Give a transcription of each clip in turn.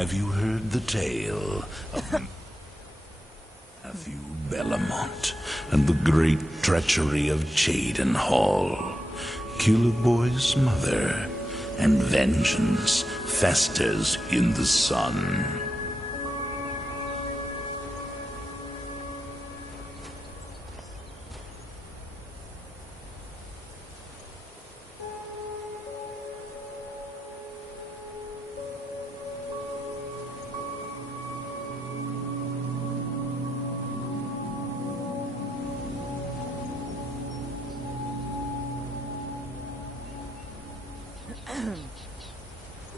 have you heard the tale of Matthew Bellamont and the great treachery of Chaden Hall? Killer Boy's mother, and vengeance festers in the sun.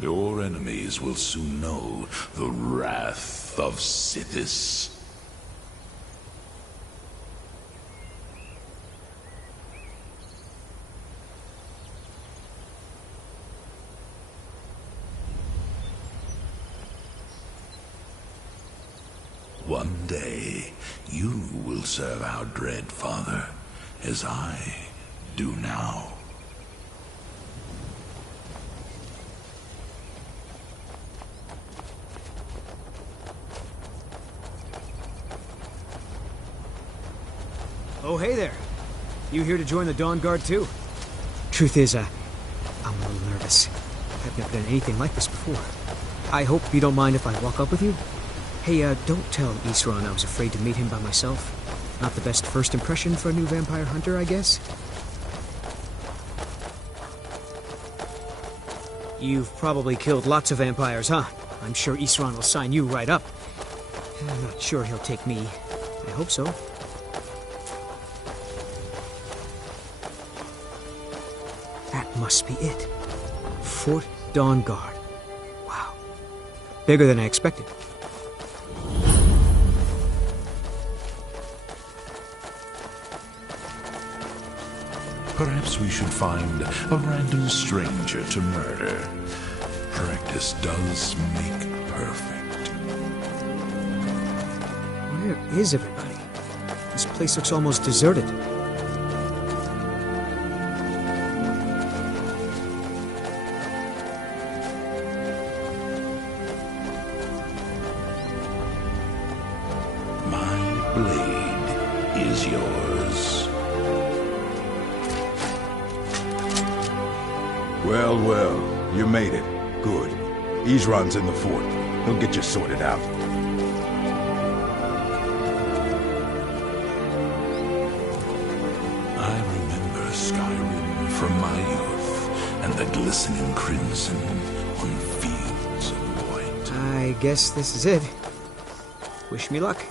Your enemies will soon know the wrath of Sithis. One day, you will serve our dread father, as I do now. Oh, hey there. You here to join the Dawn Guard, too? Truth is, I'm a little nervous. I've never done anything like this before. I hope you don't mind if I walk up with you? Hey, don't tell Isran I was afraid to meet him by myself. Not the best first impression for a new vampire hunter, I guess? You've probably killed lots of vampires, huh? I'm sure Isran will sign you right up. I'm not sure he'll take me. I hope so. That must be it. Fort Dawn Guard. Wow. Bigger than I expected. Perhaps we should find a random stranger to murder. Practice does make perfect. Where is everybody? This place looks almost deserted. My blade is yours. Well, well, you made it. Good. Isran's in the fort. He'll get you sorted out. I remember Skyrim from my youth, and the glistening crimson on fields of white. I guess this is it. Wish me luck.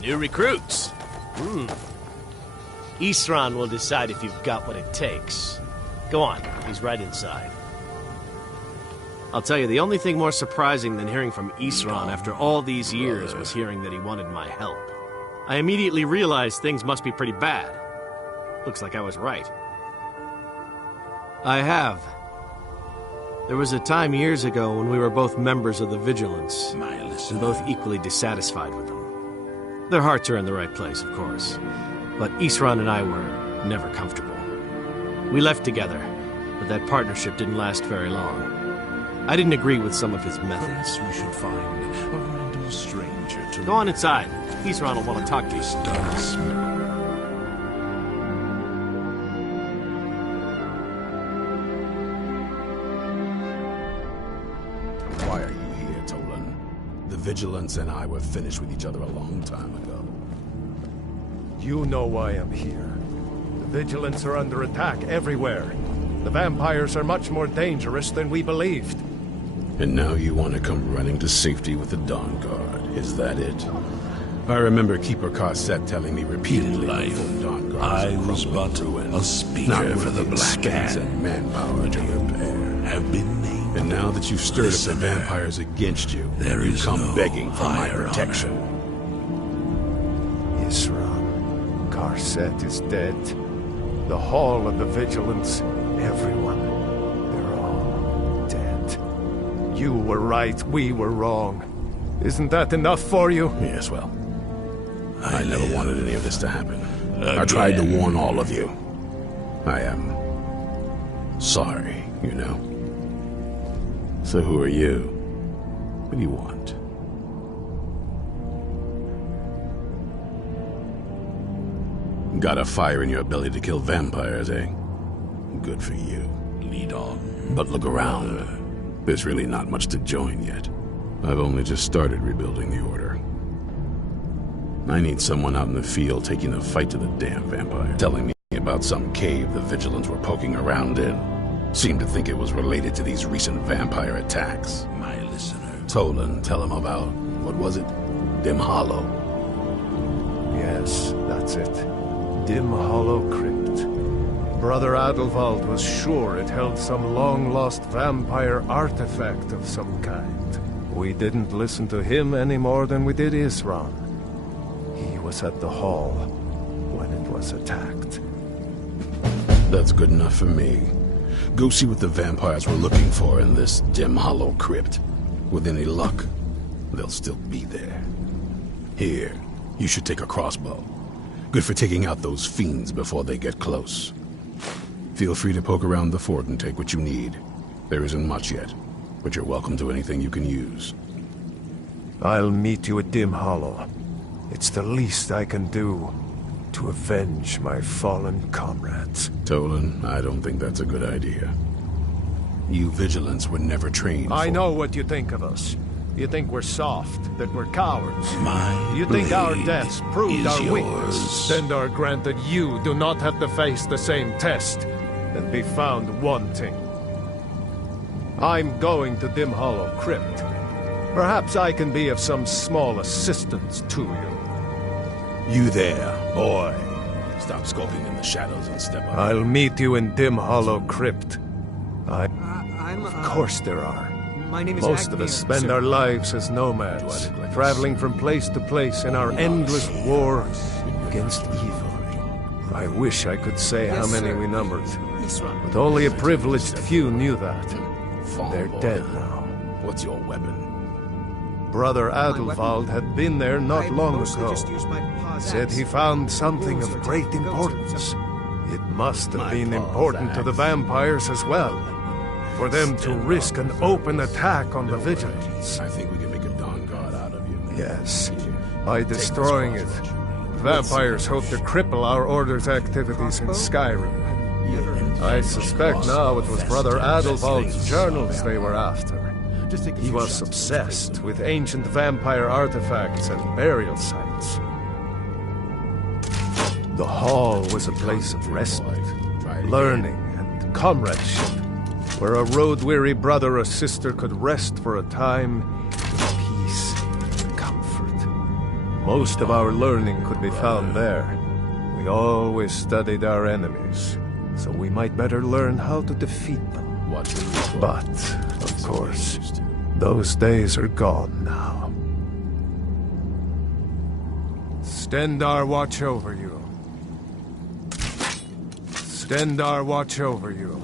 New recruits. Isran will decide if you've got what it takes. Go on, he's right inside. I'll tell you, the only thing more surprising than hearing from Isran after all these years was hearing that he wanted my help. I immediately realized things must be pretty bad. Looks like I was right. I have. There was a time years ago when we were both members of the Vigilance, and both equally dissatisfied with them. Their hearts are in the right place, of course, but Isran and I were never comfortable. We left together, but that partnership didn't last very long. I didn't agree with some of his methods. Perhaps we should find a random stranger to... Go on inside. Isran will want to talk to you. This does... Why are you here, Tolan? The Vigilance and I were finished with each other a long time ago. You know why I'm here. The Vigilance are under attack everywhere. The vampires are much more dangerous than we believed. And now you want to come running to safety with the Dawn Guard, is that it? I remember Keeper Carset telling me repeatedly In life, before Dawn Guard I was but a speaker for the Black Hand. And manpower to repair. Have been named. And now that you've stirred up the vampires against you, There you is come no begging for my higher protection. Isran, Carset is dead. The Hall of the Vigilance, everyone, they're all dead. You were right, we were wrong. Isn't that enough for you? Yes, well, I never wanted any of this to happen. I tried to warn all of you. I am sorry, you know. So who are you? What do you want? Got a fire in your belly to kill vampires, eh? Good for you. Lead on. But look around. There's really not much to join yet. I've only just started rebuilding the Order. I need someone out in the field taking the fight to the damn vampire. Telling me about some cave the Vigilants were poking around in. Seemed to think it was related to these recent vampire attacks. My listener. Tolan, tell him about, what was it? Dim Hollow. Yes, that's it. Dim Hollow Crypt. Brother Adelwald was sure it held some long-lost vampire artifact of some kind. We didn't listen to him any more than we did Isran. He was at the hall when it was attacked. That's good enough for me. Go see what the vampires were looking for in this Dim Hollow Crypt. With any luck, they'll still be there. Here, you should take a crossbow. Good for taking out those fiends before they get close. Feel free to poke around the fort and take what you need. There isn't much yet, but you're welcome to anything you can use. I'll meet you at Dim Hollow. It's the least I can do to avenge my fallen comrades. Tolan, I don't think that's a good idea. You Vigilants were never trained I know what you think of us. You think we're soft, that we're cowards. You think our deaths proved our weakness. Stendarr granted you do not have to face the same test and be found wanting. I'm going to Dim Hollow Crypt. Perhaps I can be of some small assistance to you. You there, boy. Stop skulking in the shadows and step up. I'll meet you in Dim Hollow Crypt. Of course there are. My name is Most of us spend our lives as nomads, traveling from place to place in our endless war against evil. I wish I could say how many we numbered, but only a privileged few knew that. They're dead now. What's your weapon? Brother Adelwald had been there not long ago. Said he found something of great importance. It must have been important to the vampires as well. For them to risk an open attack on the Vigilants. I think we can make a Dawn Guard out of you. Yes, by destroying it. Vampires hope to cripple our Order's activities in Skyrim. I suspect now it was Brother Adelwald's journals they were after. He was obsessed with ancient vampire artifacts and burial sites. The hall was a place of respite, learning, and comradeship, where a road-weary brother or sister could rest for a time in peace and comfort. Most of our learning could be found there. We always studied our enemies, so we might better learn how to defeat them. But, of course, those days are gone now. Stendarr watch over you. Stendarr watch over you.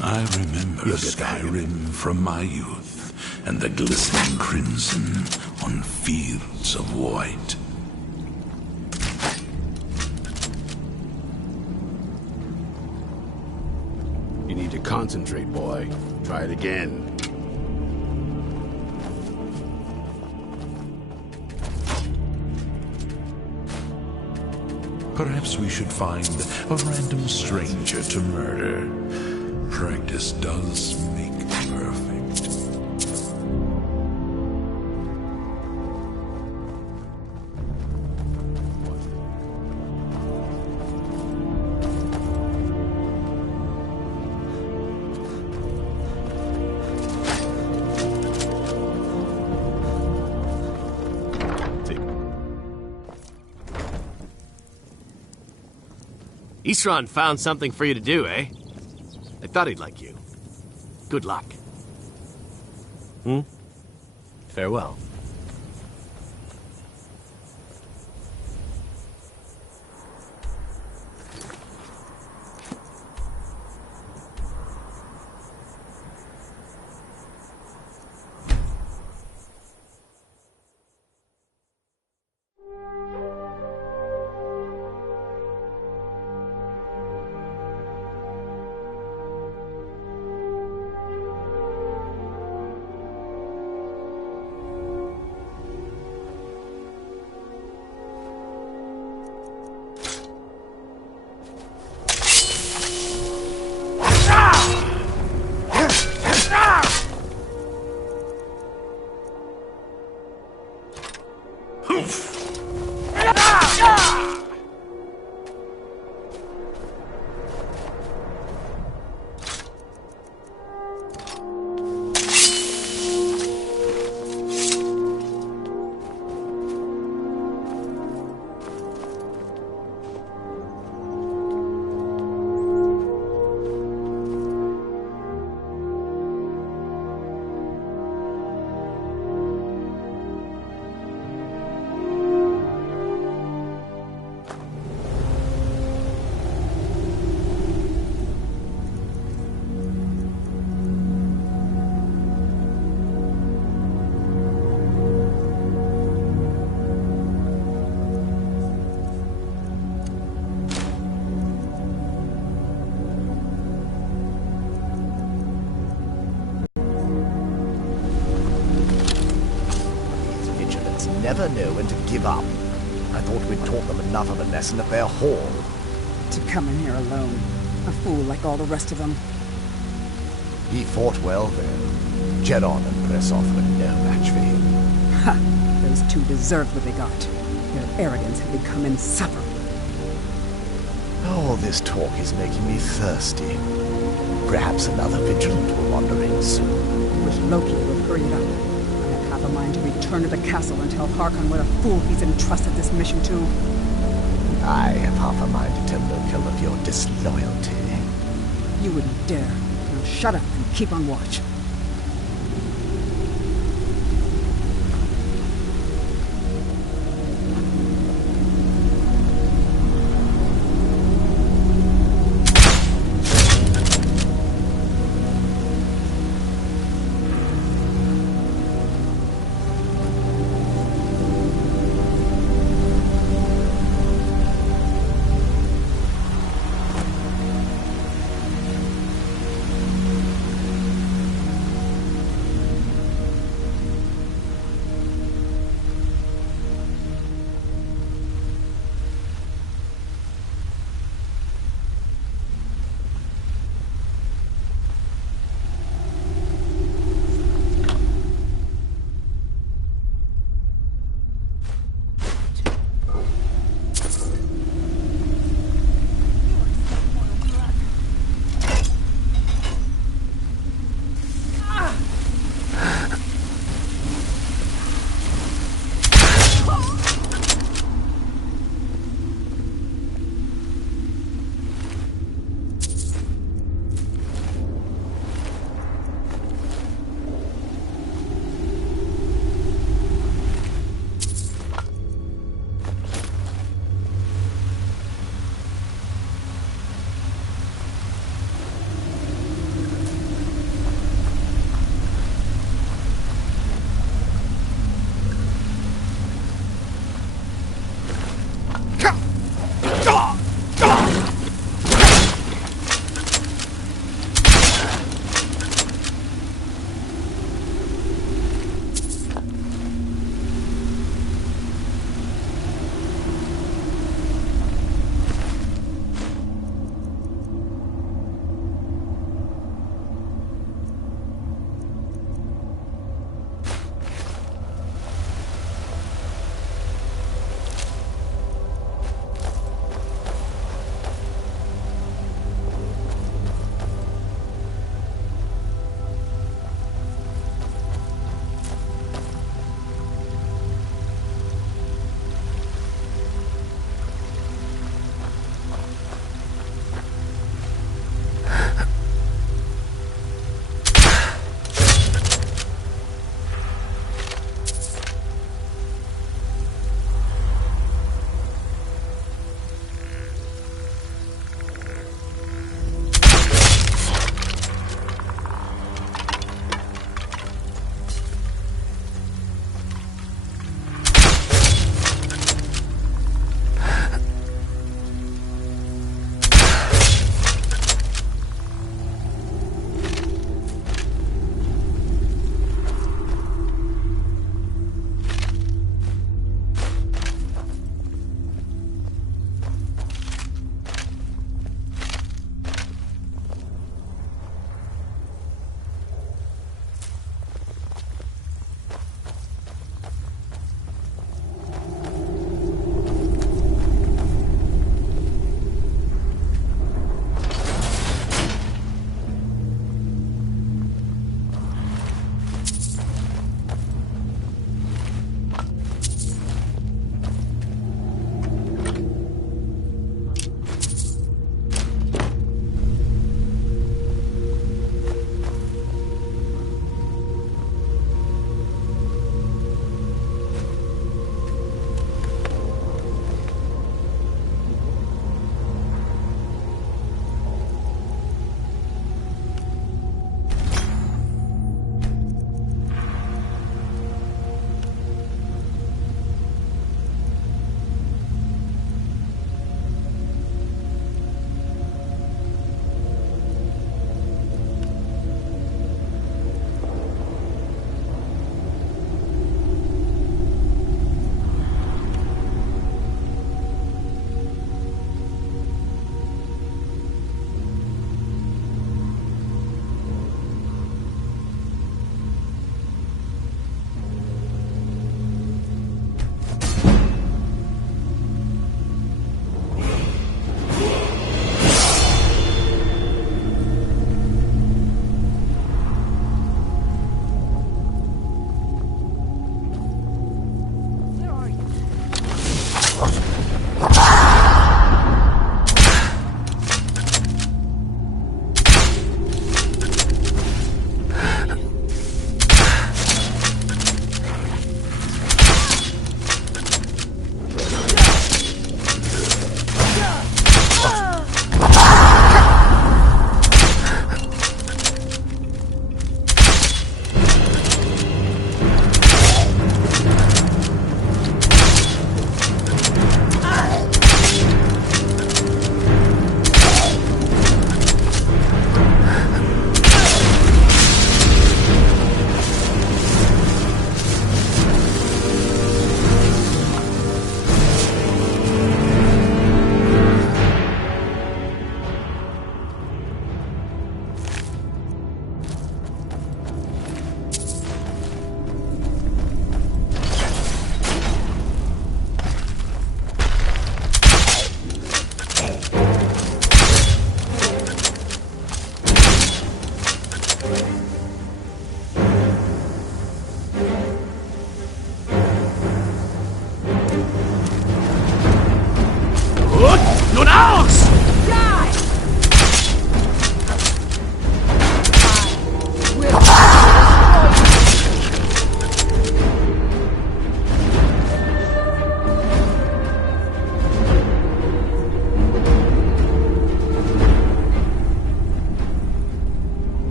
I remember Skyrim from my youth, and the glistening crimson on fields of white. You need to concentrate, boy. Try it again. Perhaps we should find a random stranger to murder. Practice does make perfect. Isran found something for you to do, eh? I thought he'd like you. Good luck. Farewell. Never know when to give up. I thought we'd taught them enough of a lesson at their hall. To come in here alone. A fool like all the rest of them. He fought well then. Jedon and Pressoff were no match for him. Ha! Those two deserved what they got. Their arrogance had become insufferable. All this talk is making me thirsty. Perhaps another Vigilant will wander in soon. Wish Loki would hurry it up. I have a mind to return to the castle and tell Harkon what a fool he's entrusted this mission to. I have half a mind to tell Loki of your disloyalty. You wouldn't dare. Now shut up and keep on watch.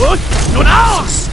Nun aus!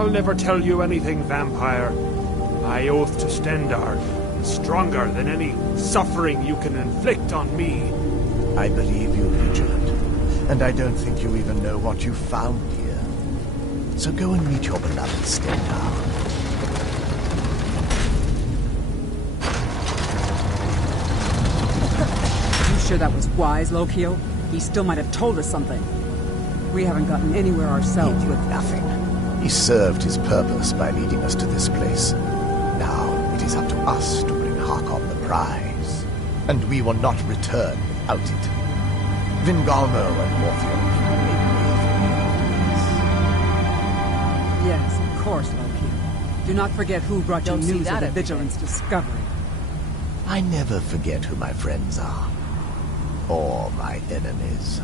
I'll never tell you anything, vampire. My oath to Stendar is stronger than any suffering you can inflict on me. I believe you, Vigilant, and I don't think you even know what you found here. So go and meet your beloved Stendar. You sure that was wise, Lokio? He still might have told us something. We haven't gotten anywhere ourselves with nothing. He served his purpose by leading us to this place. Now it is up to us to bring Harkon the prize. And we will not return without it. Vingalmo and Morpheum make way for Yes, of course, Lokio. Do not forget who brought you news of the Vigilance discovery. I never forget who my friends are. Or my enemies.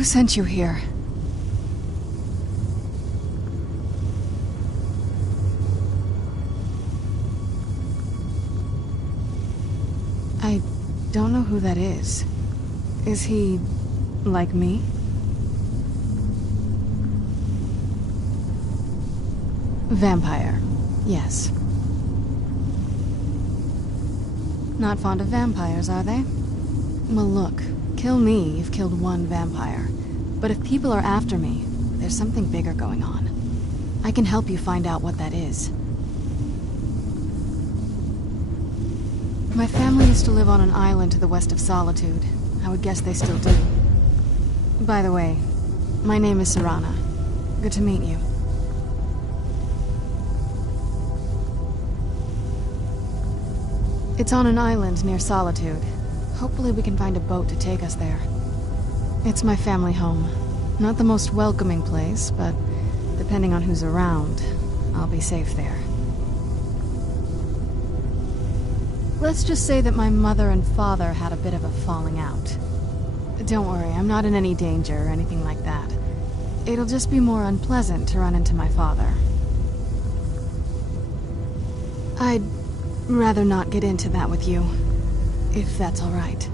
Who sent you here? I don't know who that is. Is he like me? Vampire, yes. Not fond of vampires, are they? Well, look, kill me, you've killed one vampire. But if people are after me, there's something bigger going on. I can help you find out what that is. My family used to live on an island to the west of Solitude. I would guess they still do. By the way, my name is Serana. Good to meet you. It's on an island near Solitude. Hopefully we can find a boat to take us there. It's my family home. Not the most welcoming place, but depending on who's around, I'll be safe there. Let's just say that my mother and father had a bit of a falling out. Don't worry, I'm not in any danger or anything like that. It'll just be more unpleasant to run into my father. I'd rather not get into that with you, if that's all right.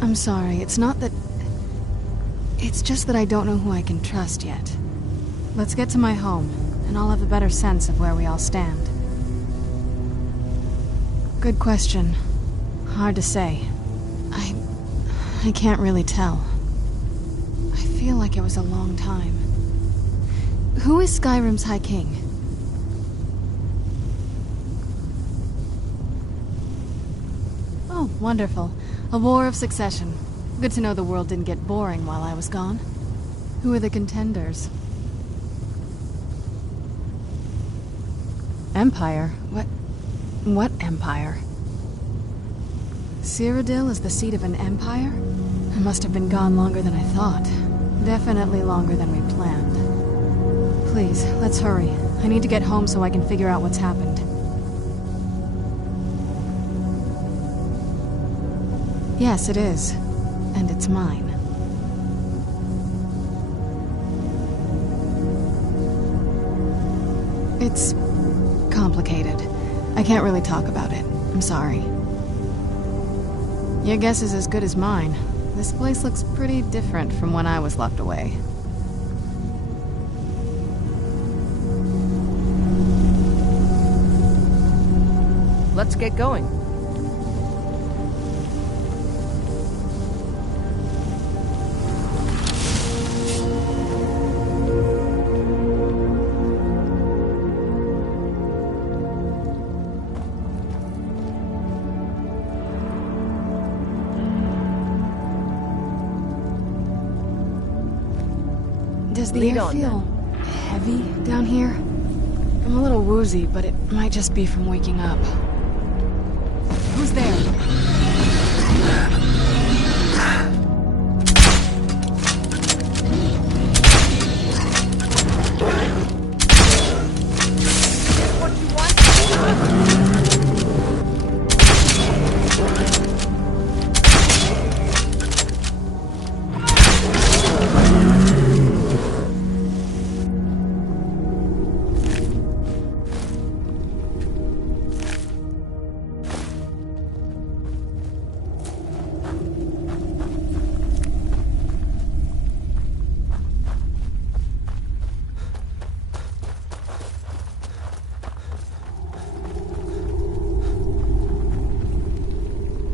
I'm sorry, it's not that... It's just that I don't know who I can trust yet. Let's get to my home, and I'll have a better sense of where we all stand. Good question. Hard to say. I can't really tell. I feel like it was a long time. Who is Skyrim's High King? Oh, wonderful. A war of succession. Good to know the world didn't get boring while I was gone. Who are the contenders? Empire? What empire? Cyrodiil is the seat of an empire? I must have been gone longer than I thought. Definitely longer than we planned. Please, let's hurry. I need to get home so I can figure out what's happened. Yes, it is. And it's mine. It's complicated. I can't really talk about it. I'm sorry. Your guess is as good as mine. This place looks pretty different from when I was locked away. Let's get going. Does the air feel heavy down here? I'm a little woozy, but it might just be from waking up. Who's there?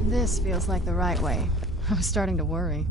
This feels like the right way. I was starting to worry.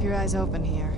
keep your eyes open here.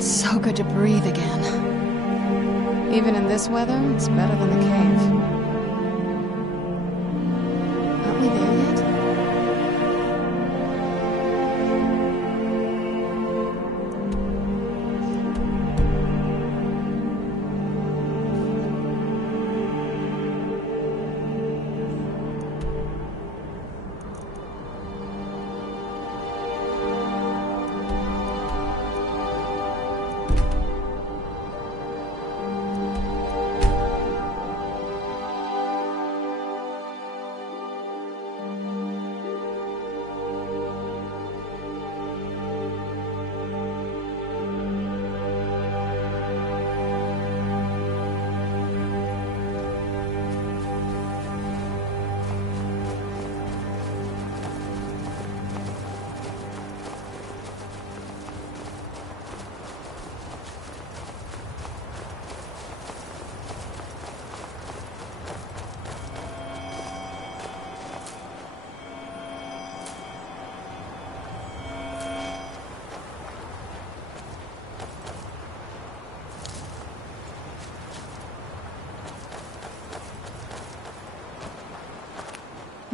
So good to breathe again. Even in this weather, it's better than the cave. Aren't we there yet?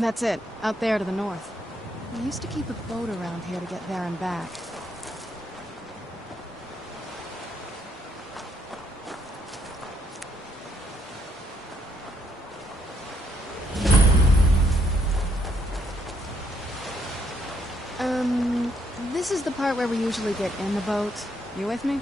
That's it, out there to the north. We used to keep a boat around here to get there and back. This is the part where we usually get in the boat. You with me?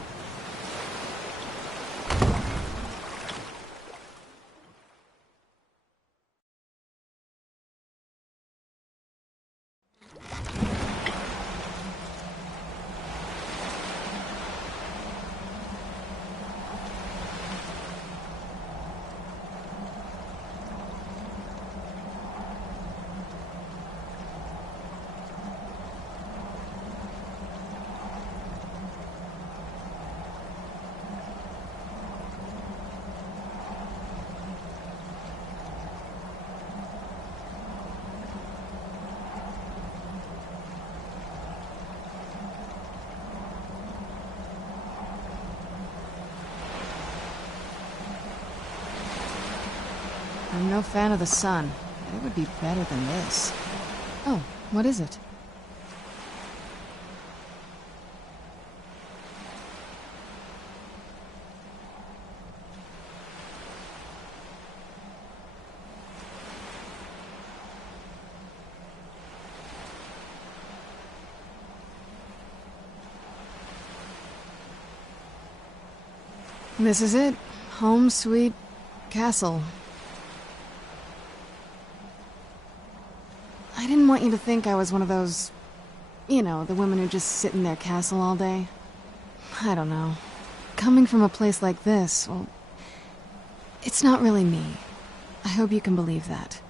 I'm no fan of the sun, but it would be better than this. Oh, what is it? This is it. Home sweet castle. I didn't want you to think I was one of those, you know, the women who just sit in their castle all day. I don't know. Coming from a place like this, well, it's not really me. I hope you can believe that.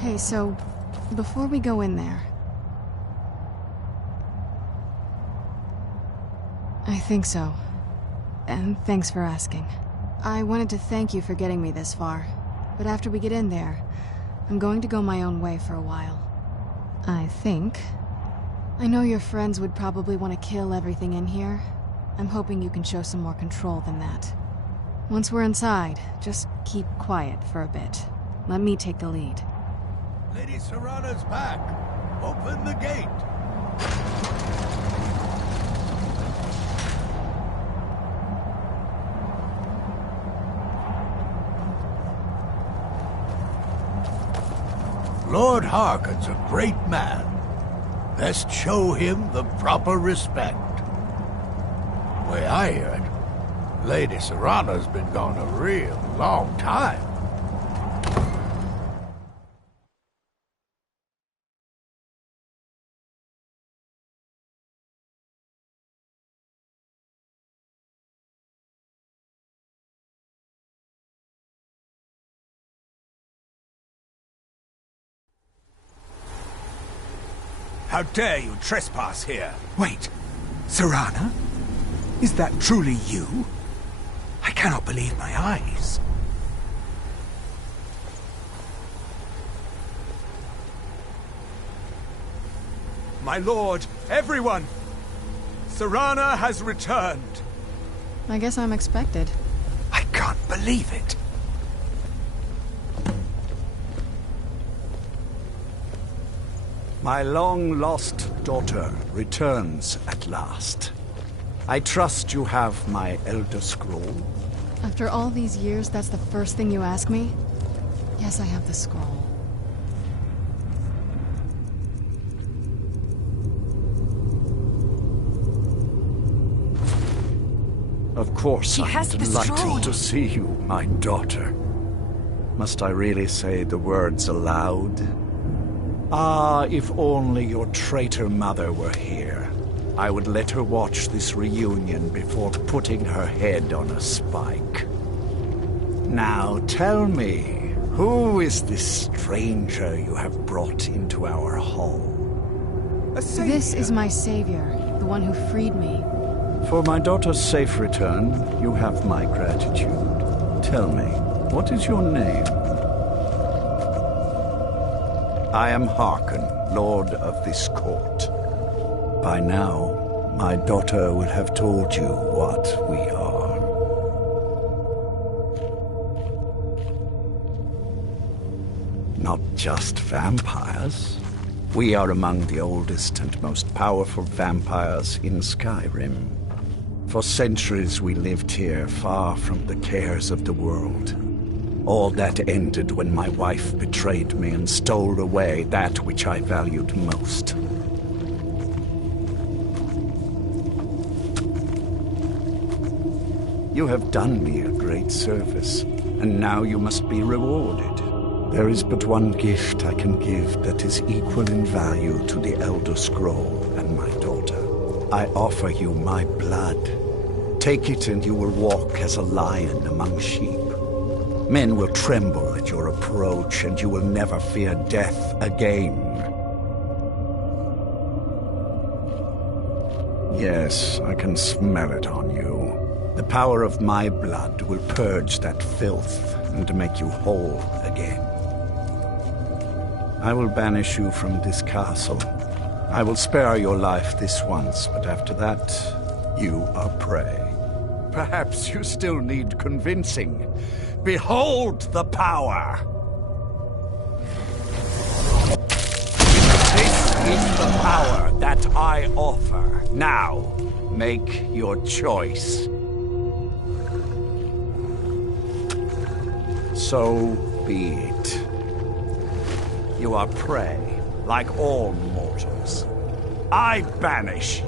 Hey, so, before we go in there... I think so. And thanks for asking. I wanted to thank you for getting me this far, but after we get in there, I'm going to go my own way for a while. I think. I know your friends would probably want to kill everything in here. I'm hoping you can show some more control than that. Once we're inside, just keep quiet for a bit. Let me take the lead. Lady Serana's back. Open the gate. Lord Harkon's a great man. Best show him the proper respect. The way I hear it, Lady Serana's been gone a real long time. How dare you trespass here? Wait, Serana? Is that truly you? I cannot believe my eyes. My lord, everyone! Serana has returned. I guess I'm expected. I can't believe it. My long-lost daughter returns at last. I trust you have my Elder Scroll. After all these years, that's the first thing you ask me? Yes, I have the scroll. Of course, I'm delighted to see you, my daughter. Must I really say the words aloud? Ah, if only your traitor mother were here. I would let her watch this reunion before putting her head on a spike. Now tell me, who is this stranger you have brought into our hall? This is my savior, the one who freed me. For my daughter's safe return, you have my gratitude. Tell me, what is your name? I am Harkon, Lord of this court. By now, my daughter will have told you what we are. Not just vampires. We are among the oldest and most powerful vampires in Skyrim. For centuries we lived here, far from the cares of the world. All that ended when my wife betrayed me and stole away that which I valued most. You have done me a great service, and now you must be rewarded. There is but one gift I can give that is equal in value to the Elder Scroll and my daughter. I offer you my blood. Take it and you will walk as a lion among sheep. Men will tremble at your approach, and you will never fear death again. Yes, I can smell it on you. The power of my blood will purge that filth and make you whole again. I will banish you from this castle. I will spare your life this once, but after that, you are prey. Perhaps you still need convincing. Behold the power! This is the power that I offer. Now, make your choice. So be it. You are prey, like all mortals. I banish you.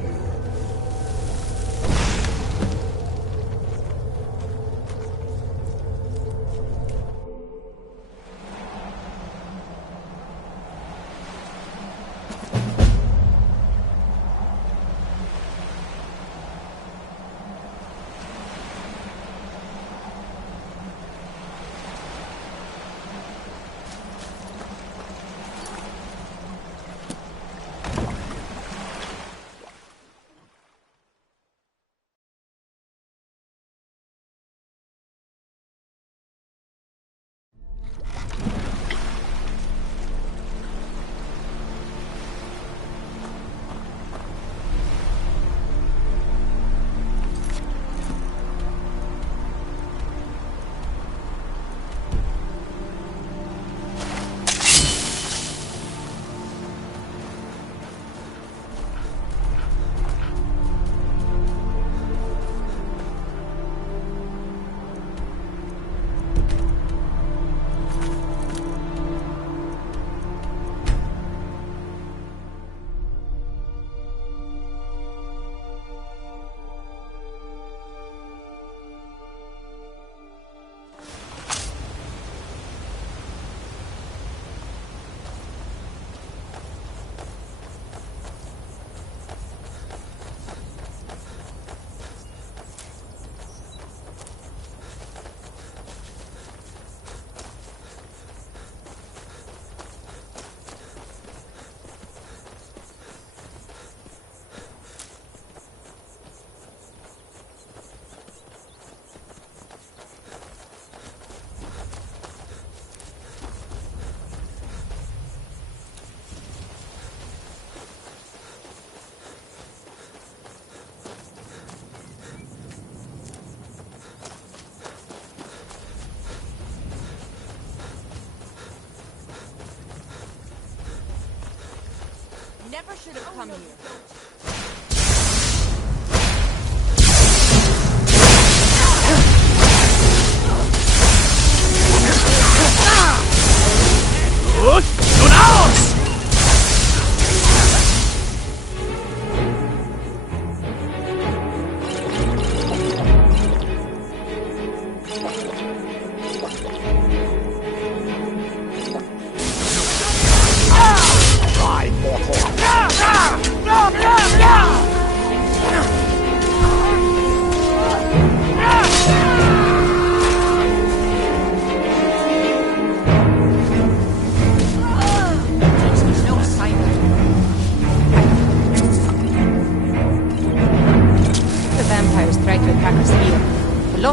never should have come here.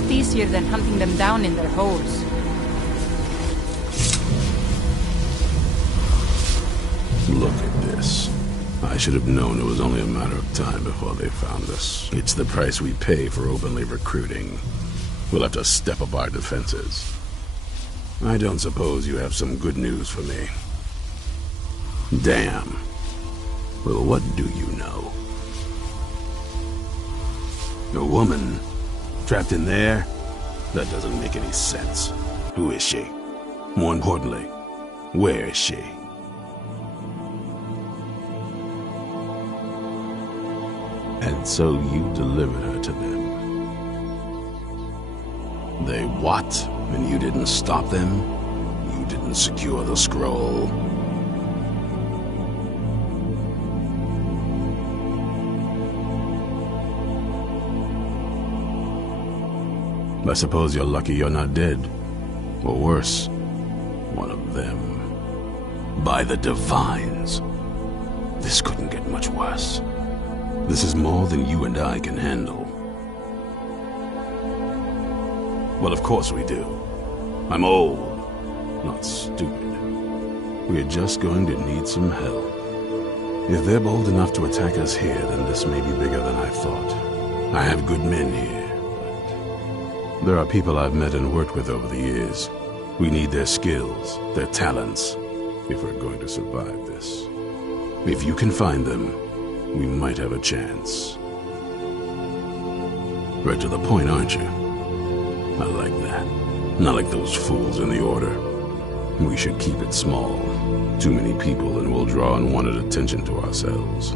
Easier than hunting them down in their holes. Look at this. I should have known it was only a matter of time before they found us. It's the price we pay for openly recruiting. We'll have to step up our defenses. I don't suppose you have some good news for me. Damn. Well, what do you know? A woman? Trapped in there? That doesn't make any sense. Who is she? More importantly, where is she? And so you delivered her to them. They what? And you didn't stop them? You didn't secure the scroll? I suppose you're lucky you're not dead. Or worse, one of them. By the Divines. This couldn't get much worse. This is more than you and I can handle. Well, of course we do. I'm old, not stupid. We're just going to need some help. If they're bold enough to attack us here, then this may be bigger than I thought. I have good men here. There are people I've met and worked with over the years. We need their skills, their talents, if we're going to survive this. If you can find them, we might have a chance. Right to the point, aren't you? I like that. Not like those fools in the Order. We should keep it small. Too many people and we'll draw unwanted attention to ourselves.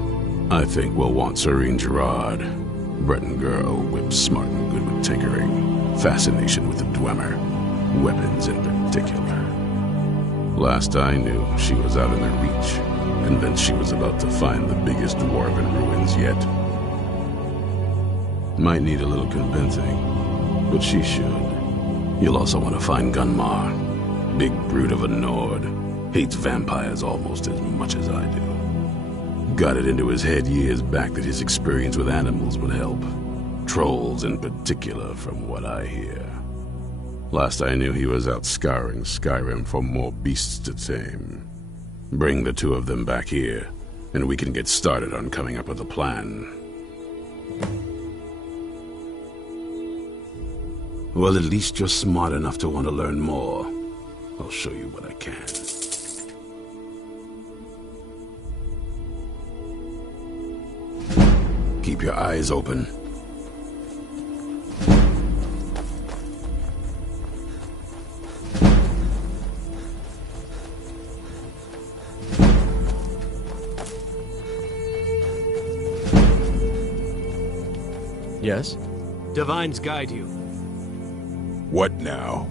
I think we'll want Serene Gerard. Breton girl, whip smart and good with tinkering. Fascination with the Dwemer. Weapons in particular. Last I knew, she was out in the Reach. Convinced she was about to find the biggest dwarven ruins yet. Might need a little convincing, but she should. You'll also want to find Gunmar. Big brute of a Nord. Hates vampires almost as much as I do. Got it into his head years back that his experience with animals would help. Trolls in particular, from what I hear. Last I knew, he was out scouring Skyrim for more beasts to tame. Bring the two of them back here, and we can get started on coming up with a plan. Well, at least you're smart enough to want to learn more. I'll show you what I can. Keep your eyes open. Yes? Divines guide you. What now?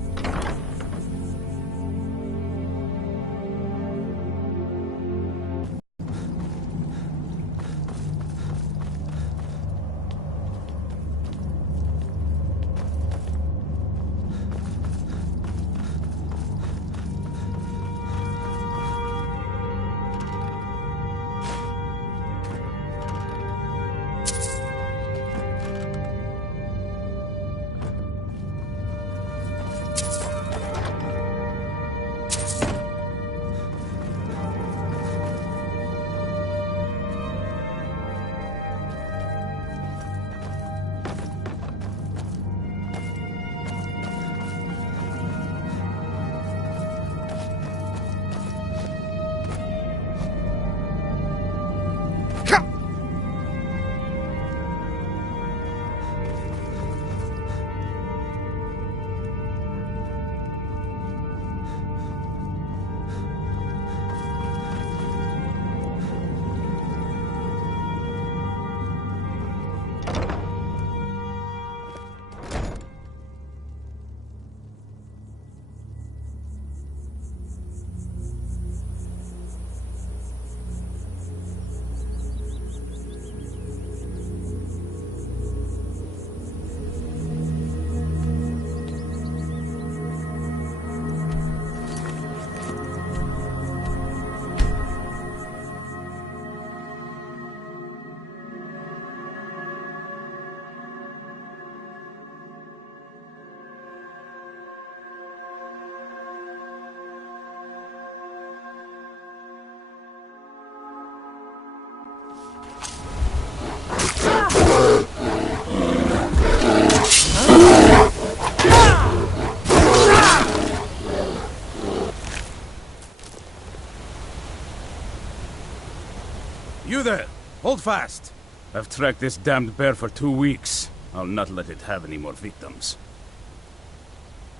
Hold fast. I've tracked this damned bear for 2 weeks. I'll not let it have any more victims.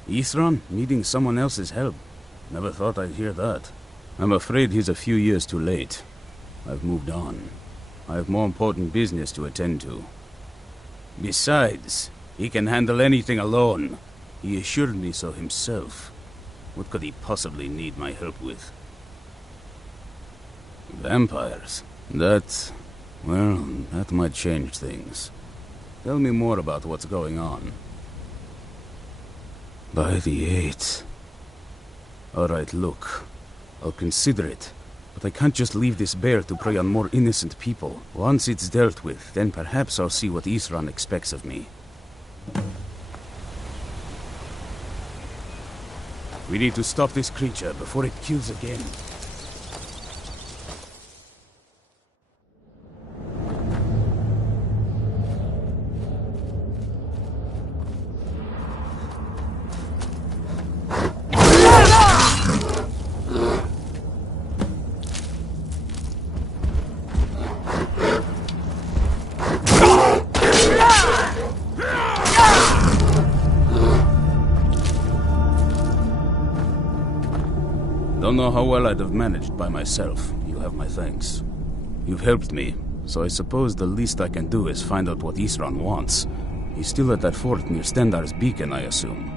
Ithran needing someone else's help. Never thought I'd hear that. I'm afraid he's a few years too late. I've moved on. I have more important business to attend to. Besides, he can handle anything alone. He assured me so himself. What could he possibly need my help with? Vampires? That might change things. Tell me more about what's going on. By the 8th. Alright, look. I'll consider it. But I can't just leave this bear to prey on more innocent people. Once it's dealt with, then perhaps I'll see what Ithran expects of me. We need to stop this creature before it kills again. Don't know how well I'd have managed by myself. You have my thanks. You've helped me, so I suppose the least I can do is find out what Ithran wants. He's still at that fort near Stendar's beacon, I assume.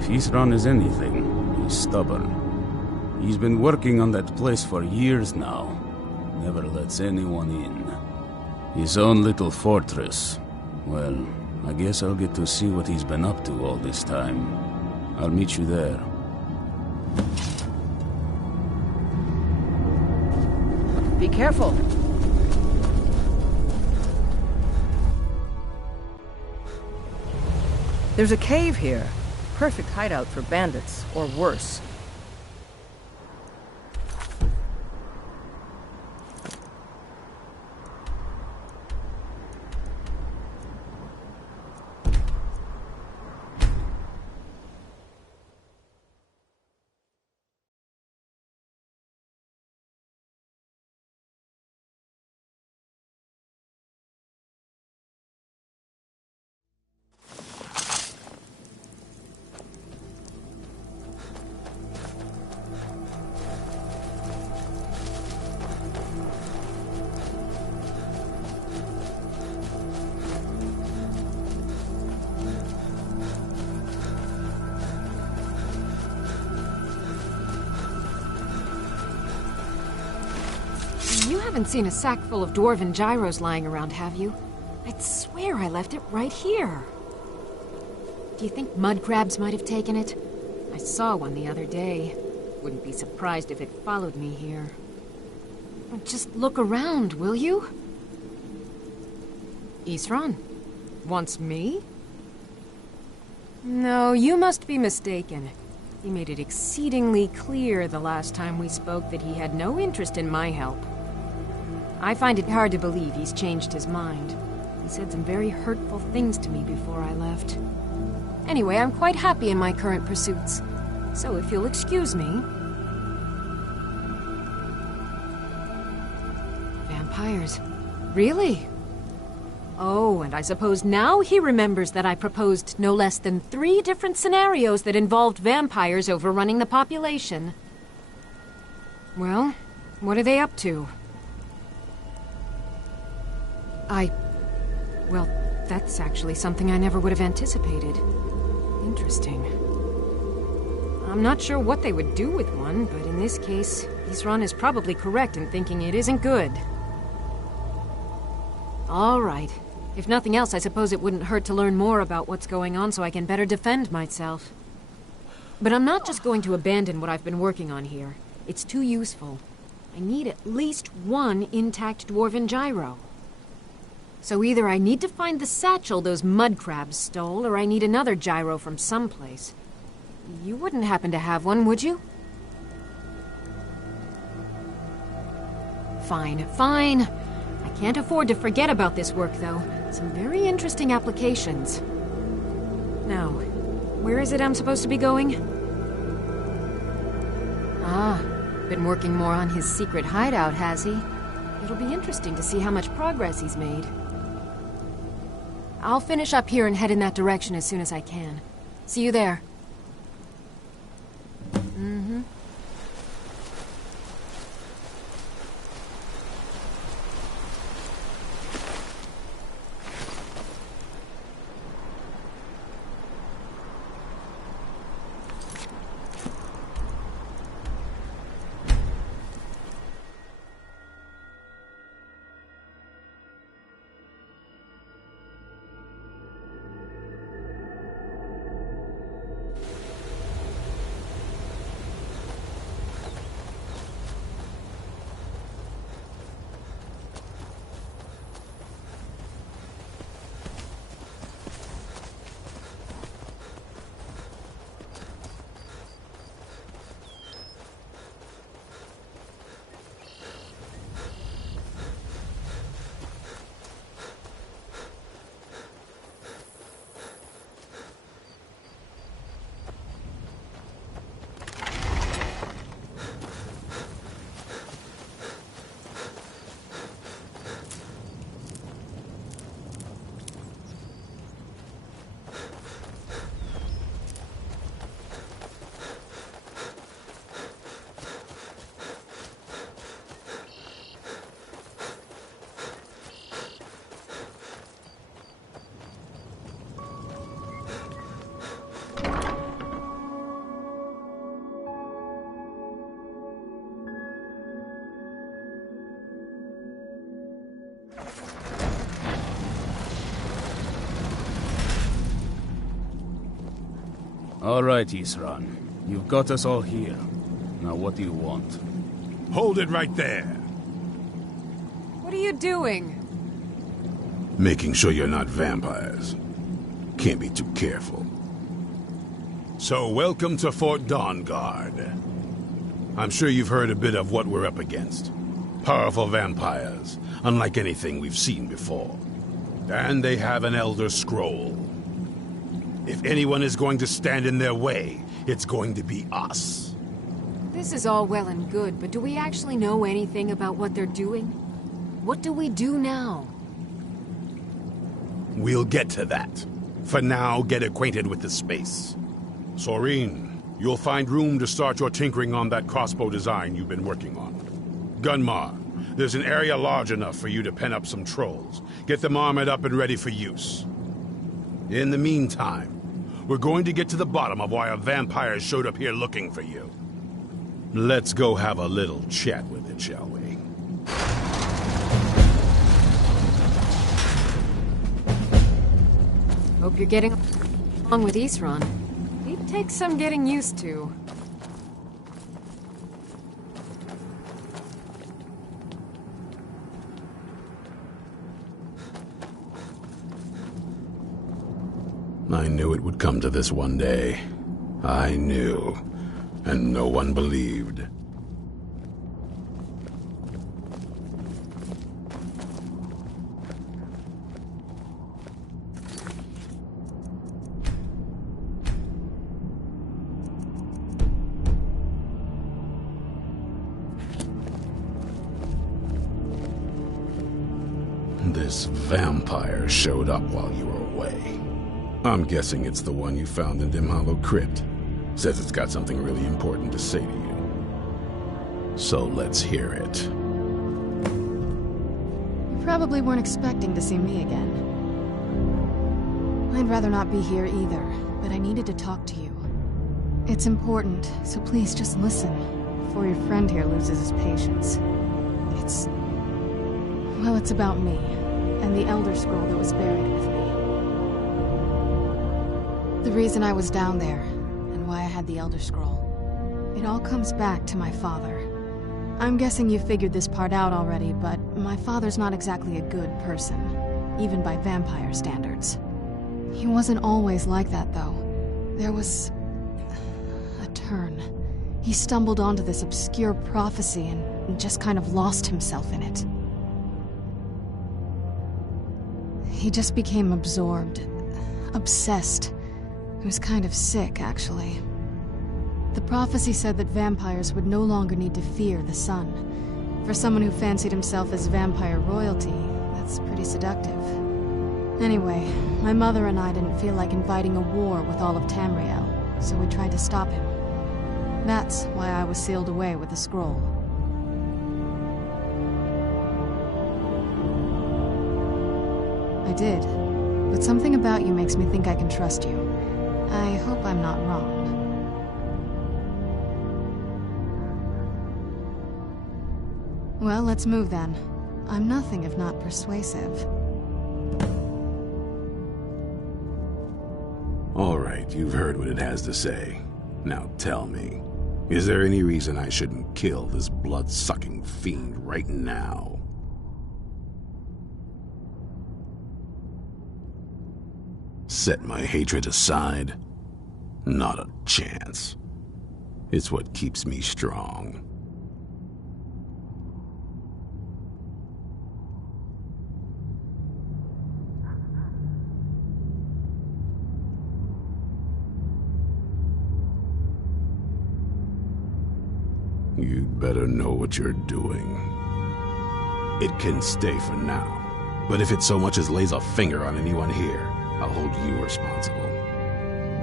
If Ithran is anything, he's stubborn. He's been working on that place for years now. Never lets anyone in. His own little fortress. Well, I guess I'll get to see what he's been up to all this time. I'll meet you there. Be careful. There's a cave here. Perfect hideout for bandits, or worse. You haven't seen a sack full of dwarven gyros lying around, have you? I'd swear I left it right here. Do you think mud crabs might have taken it? I saw one the other day. Wouldn't be surprised if it followed me here. Just look around, will you? Ithran? Wants me? No, you must be mistaken. He made it exceedingly clear the last time we spoke that he had no interest in my help. I find it hard to believe he's changed his mind. He said some very hurtful things to me before I left. Anyway, I'm quite happy in my current pursuits. So if you'll excuse me... Vampires. Really? Oh, and I suppose now he remembers that I proposed no less than 3 different scenarios that involved vampires overrunning the population. Well, what are they up to? Well, that's actually something I never would have anticipated. Interesting. I'm not sure what they would do with one, but in this case, Ithran is probably correct in thinking it isn't good. All right. If nothing else, I suppose it wouldn't hurt to learn more about what's going on so I can better defend myself. But I'm not just going to abandon what I've been working on here. It's too useful. I need at least 1 intact dwarven gyro. So either I need to find the satchel those mud crabs stole, or I need another gyro from someplace. You wouldn't happen to have one, would you? Fine, fine. I can't afford to forget about this work, though. Some very interesting applications. Now, where is it I'm supposed to be going? Ah, Been working more on his secret hideout, has he? It'll be interesting to see how much progress he's made. I'll finish up here and head in that direction as soon as I can. See you there. Mm-hmm. All right, Isran. You've got us all here. Now what do you want? Hold it right there. What are you doing? Making sure you're not vampires. Can't be too careful. So welcome to Fort Dawnguard. I'm sure you've heard a bit of what we're up against. Powerful vampires, unlike anything we've seen before. And they have an Elder Scroll. If anyone is going to stand in their way, it's going to be us. This is all well and good, but do we actually know anything about what they're doing? What do we do now? We'll get to that. For now, get acquainted with the space. Soreen, you'll find room to start your tinkering on that crossbow design you've been working on. Gunmar, there's an area large enough for you to pen up some trolls. Get them armored up and ready for use. In the meantime, we're going to get to the bottom of why a vampire showed up here looking for you. Let's go have a little chat with it, shall we? Hope you're getting along with Isran. He'd take some getting used to. I knew it would come to this one day. I knew. And no one believed. This vampire showed up while you were away. I'm guessing it's the one you found in Dim Hollow Crypt. Says it's got something really important to say to you. So let's hear it. You probably weren't expecting to see me again. I'd rather not be here either, but I needed to talk to you. It's important, so please just listen, before your friend here loses his patience. Well, it's about me, and the Elder Scroll that was buried with me. The reason I was down there, and why I had the Elder Scroll. It all comes back to my father. I'm guessing you figured this part out already, but my father's not exactly a good person, even by vampire standards. He wasn't always like that, though. There was a turn. He stumbled onto this obscure prophecy and just kind of lost himself in it. He just became absorbed, obsessed. He was kind of sick, actually. The prophecy said that vampires would no longer need to fear the sun. For someone who fancied himself as vampire royalty, that's pretty seductive. Anyway, my mother and I didn't feel like inviting a war with all of Tamriel, so we tried to stop him. That's why I was sealed away with the scroll. I did, but something about you makes me think I can trust you. I hope I'm not wrong. Well, let's move then. I'm nothing if not persuasive. All right, you've heard what it has to say. Now tell me, is there any reason I shouldn't kill this blood-sucking fiend right now? Set my hatred aside? Not a chance. It's what keeps me strong. You'd better know what you're doing. It can stay for now, but if it so much as lays a finger on anyone here, I'll hold you responsible.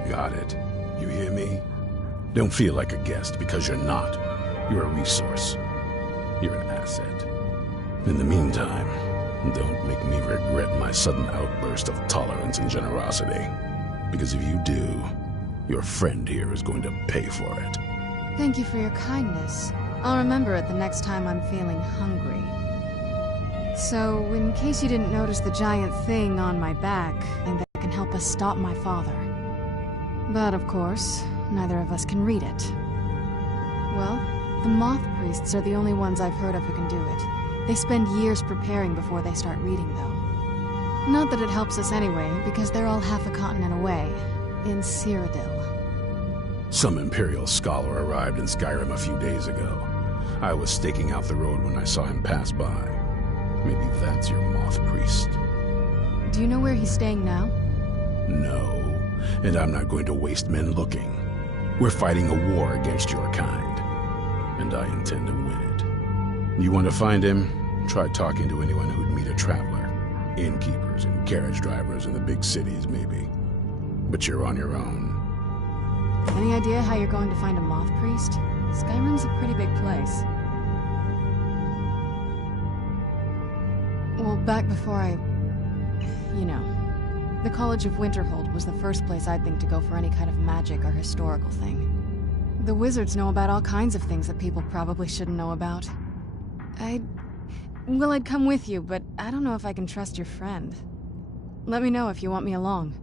Got it. You hear me? Don't feel like a guest, because you're not. You're a resource. You're an asset. In the meantime, don't make me regret my sudden outburst of tolerance and generosity. Because if you do, your friend here is going to pay for it. Thank you for your kindness. I'll remember it the next time I'm feeling hungry. So, in case you didn't notice the giant thing on my back, I think that can help us stop my father. But of course, neither of us can read it. Well, the moth priests are the only ones I've heard of who can do it. They spend years preparing before they start reading, though. Not that it helps us anyway, because they're all half a continent away, in Cyrodiil. Some Imperial scholar arrived in Skyrim a few days ago. I was staking out the road when I saw him pass by. Maybe that's your moth priest. Do you know where he's staying now? No, and I'm not going to waste men looking. We're fighting a war against your kind, and I intend to win it. You want to find him? Try talking to anyone who'd meet a traveler. Innkeepers and carriage drivers in the big cities, maybe. But you're on your own. Any idea how you're going to find a moth priest? Skyrim's a pretty big place. Well, back before you know, the College of Winterhold was the first place I'd think to go for any kind of magic or historical thing. The wizards know about all kinds of things that people probably shouldn't know about. I'd come with you, but I don't know if I can trust your friend. Let me know if you want me along.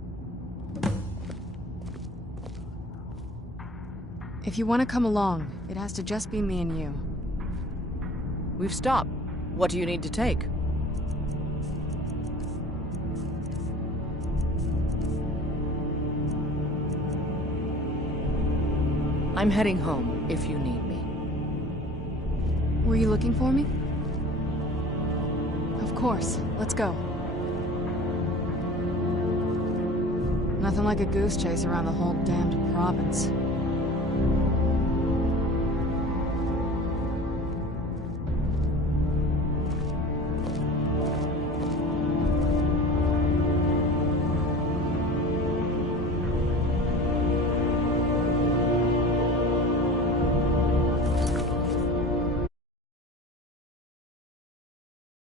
If you want to come along, it has to just be me and you. We've stopped. What do you need to take? I'm heading home, if you need me. Were you looking for me? Of course. Let's go. Nothing like a goose chase around the whole damned province.